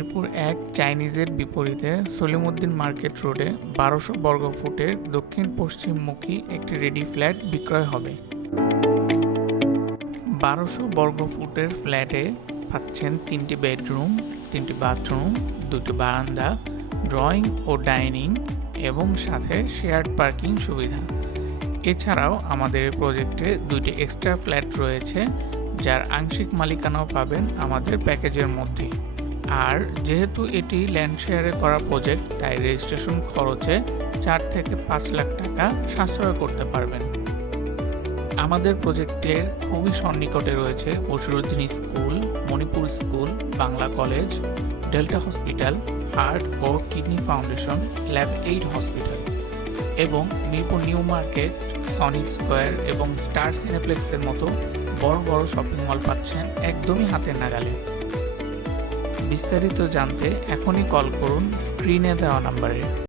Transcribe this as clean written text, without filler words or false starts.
মিরপুর ১ চাইনিজের বিপরীতে সলিমুদ্দিন মার্কেট রোডে ১২০০ বর্গফুটের দক্ষিণ-পশ্চিমমুখী একটি রেডি ফ্ল্যাট বিক্রয় হবে। ১২০০ বর্গফুটের ফ্ল্যাটে পাচ্ছেন ৩টি বেডরুম, ৩টি বাথরুম, ২টি বারান্দা, ড্রয়িং ও ডাইনিং এবং সাথে শেয়ার্ড পার্কিং সুবিধা। এছাড়াও আমাদের প্রজেক্টে ২টি এক্সট্রা ফ্ল্যাট রয়েছে, যার আংশিক মালিকানাও পাবেন আমাদের প্যাকেজের মধ্যে। আর যেহেতু এটি ল্যান্ড শেয়ারে করা প্রজেক্ট, তাই রেজিস্ট্রেশন খরচে ৪ থেকে ৫ লাখ টাকা সাশ্রয় করতে পারবেন। আমাদের প্রজেক্টের খুবই সন্নিকটে রয়েছে Bashiruddin school, Manipur school, Bangla college, Delta hospital, heart ও কিডনি ফাউন্ডেশন, ল্যাব 8 হসপিটাল এবং Mirpur new market, Sony square এবং স্টার সিনেপ্লেক্সের মতো বড় বড় শপিং মল পাচ্ছেন একদমই হাতের নাগালে। বিস্তারিত জানতে এখনই কল করুন স্ক্রিনে দেওয়া নাম্বারে।